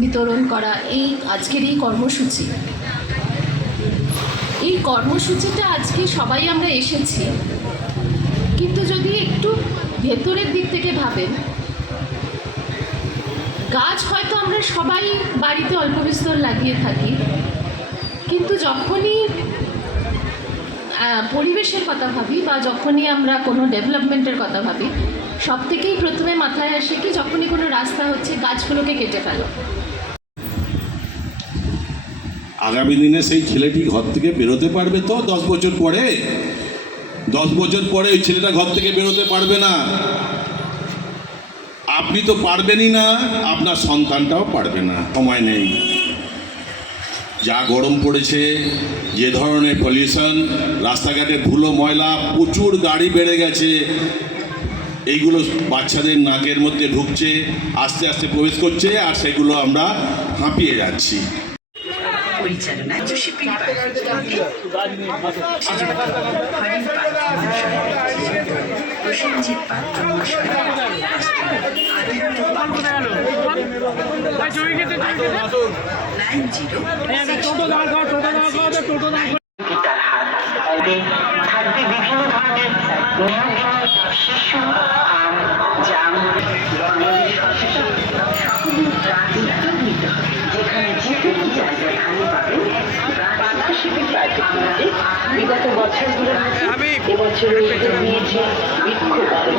বিতরণ করা এই আজকের এই কর্মসূচিটা আজকে সবাই আমরা এসেছি, কিন্তু যদি একটু ভেতরের দিক থেকে ভাবেন, গাছ হয়তো আমরা সবাই বাড়িতে অল্প বিস্তর লাগিয়ে থাকি, কিন্তু যখনই পরিবেশের কথা ভাবি বা যখনই আমরা কোনো ডেভেলপমেন্টের কথা ভাবি, সব থেকেই প্রথমে মাথায় আসে কি যখনই কোনো রাস্তা হচ্ছে গাছগুলোকে কেটে ফেলো। আগামী দিনে সেই ছেলেটি ঘর থেকে বেরোতে পারবে তো 10 বছর পরে? 10 বছর পরে ওই ছেলেটা ঘর থেকে বেরোতে পারবে না। আপনি তো পারবেনই না, আপনার সন্তানটাও পারবে না। সময় নেই। যা গরম পড়েছে, যে ধরনের পলিউশন, রাস্তাঘাটে ধুলো ময়লা, প্রচুর গাড়ি বেড়ে গেছে, এইগুলো বাচ্চাদের নাকের মধ্যে ঢুকছে, আস্তে আস্তে প্রবেশ করছে, আর সেগুলো আমরা হাঁপিয়ে যাচ্ছি। পরিচালনায় জোশিপিং প্রসেনজিৎ পাত্র থাকবে বিভিন্ন ধরনের শিশু আম জাম সকলের প্রাণীত্ব নিতে হবে। যেখানে যে কোনো জায়গায় খালি পাবেন পার্টনারশিপের কার্যক্রমে বিগত বছরগুলোর মধ্যে এবছর উদ্যোগ নিয়েছে বৃক্ষরোপণ।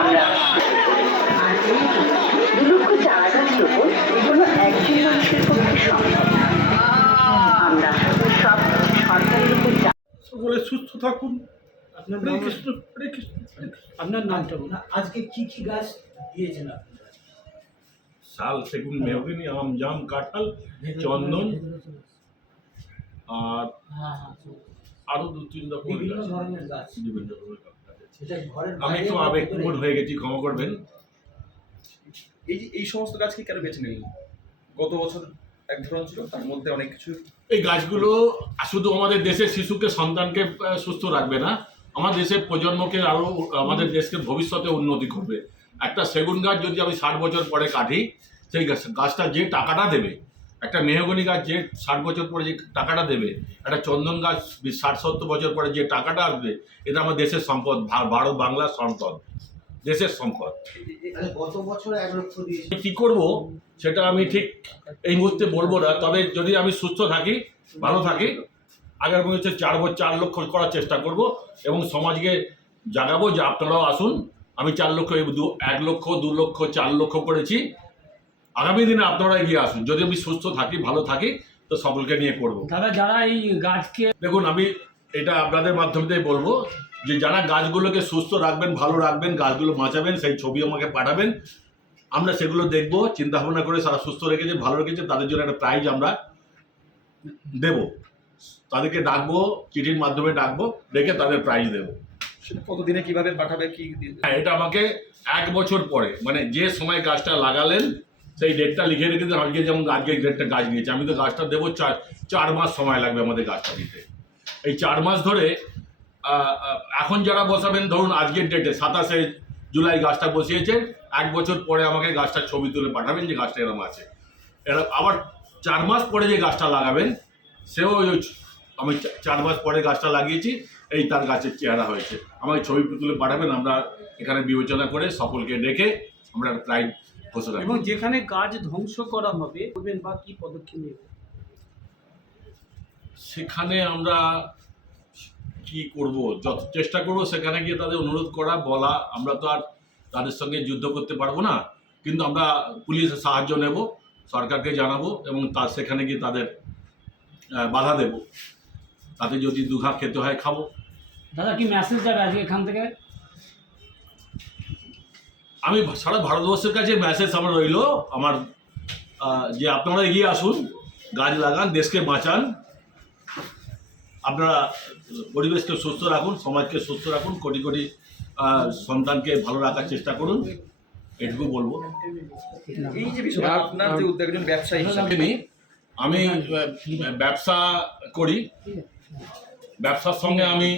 আমরা 2 লক্ষ চারা গাছ রোপণ এগুলো একজন মানুষের পক্ষে সম্ভব। আমরা সব সরকারের উপর সকলে সুস্থ থাকুন। আপনার নামটা বলুন। আজকে কি কি গাছ দিয়েছেন আপনারা? শাল, সেগুন, মেহগিনি, আম, জাম, কাঁঠাল, চন্দন আর আরো 2-3 রকমের বিভিন্ন গাছ। ধরনের গাছ। বিভিন্ন রকমের গাছ আছে। সেটা ঘরের আমি একটু আবেগপ্রবণ হয়ে গেছি, ক্ষমা করবেন। এই সমস্ত গাছকে কেন বেছে নিলেন? গত বছর এক ধরন ছিল, তার মধ্যে অনেক কিছু। এই গাছগুলো শুধু আমাদের দেশের শিশুকে, সন্তানকে সুস্থ রাখবে না, আমার দেশের প্রজন্মকে আরো, আমাদের দেশকে ভবিষ্যতে উন্নতি করবে। একটা সেগুন গাছ যদি আমি 60 বছর পরে কাটি, সেই গাছটা যে টাকাটা দেবে, একটা মেহগনি গাছ যে 60 বছর পরে যে টাকাটা দেবে, একটা চন্দন গাছ 60-70 বছর পরে যে টাকাটা আসবে, এটা আমার দেশের সম্পদ, ভারত বাংলার সম্পদ, দেশের সম্পদ। গত বছর 1 লক্ষ দিয়েছে। কি করব সেটা আমি ঠিক এই মুহূর্তে বলবো না, তবে যদি আমি সুস্থ থাকি, ভালো থাকি, আগামী বছর 4 লক্ষ করার চেষ্টা করব এবং সমাজকে জাগাবো যে আপনারাও আসুন। আমি 4 লক্ষ, 1 লক্ষ, 2 লক্ষ, 4 লক্ষ করেছি। আগামী দিনে আপনারা এগিয়ে আসুন। যদি আমি সুস্থ থাকি, ভালো থাকি, তো সকলকে নিয়ে করব। দাদা, যারা এই গাছকে, দেখুন, আমি এটা আপনাদের মাধ্যমে বলবো যে যারা গাছগুলোকে সুস্থ রাখবেন, ভালো রাখবেন, গাছগুলো বাঁচাবেন, সেই ছবি আমাকে পাঠাবেন। আমরা সেগুলো দেখবো, চিন্তা ভাবনা করে সারা সুস্থ রেখেছে, ভালো রেখেছে, তাদের জন্য একটা প্রাইজ আমরা দেব। তাদেরকে ডাকবো, চিঠির মাধ্যমে ডাকবো, ডেকে তাদের প্রাইজ দেবো। সেটা কতদিনে কিভাবে পাঠাবে, কি? হ্যাঁ, এটা আমাকে 1 বছর পরে, মানে যে সময় গাছটা লাগালেন সেই ডেটটা লিখে রেখে দেন। আজকে যেমন আজকে ডেটটা গাছ দিয়েছে, আমি তো গাছটা দেবো 4 মাস সময় লাগবে আমাদের গাছটা দিতে। এই 4 মাস ধরে এখন যারা বসাবেন, ধরুন আজকের ডেটে 27শে জুলাই গাছটা বসিয়েছেন, 1 বছর পরে আমাকে গাছটার ছবি তুলে পাঠাবেন যে গাছটা এরকম আছে। এরা আবার 4 মাস পরে যে গাছটা লাগাবেন, সেও আমি 4 মাস পরে গাছটা লাগিয়েছি, এই তার গাছের চেহারা হয়েছে, আমাকে ছবি তুলে পাঠাবেন। আমরা এখানে বিবেচনা করে সকলকে ডেকে আমরা প্রাইজ ঘোষণা করব। এবং যেখানে গাছ ধ্বংস করা হবে করবেন বা কি পদক্ষেপ নেবেন? সেখানে আমরা কি করব, যত চেষ্টা করব সেখানে গিয়ে তাদের অনুরোধ করা, বলা। আমরা তো আর তাদের সঙ্গে যুদ্ধ করতে পারবো না, কিন্তু আমরা পুলিশের সাহায্য নেব, সরকারকে জানাবো এবং সেখানে গিয়ে তাদের বাধা দেব। তাতে যদি দুঘা খেতে হয় খাবো। দাদা, কি মেসেজ যাবে আজকে এখান থেকে? আমি সারা ভারতবর্ষের কাছে মেসেজ আমার রইল আমার, যে আপনারা এগিয়ে আসুন, গাছ লাগান, দেশকে বাঁচান। আপনারা পরিবেশকে সুস্থ রাখুন, সমাজকে সুস্থ রাখুন, কোটি কোটি সন্তানকে ভালো রাখার চেষ্টা করুন এটুকু বলবো। এই যে বিষয় আপনার যে উদ্যোগ, একজন ব্যবসায়ী হিসেবে আমি ব্যবসা করি, ব্যবসার সঙ্গে আমি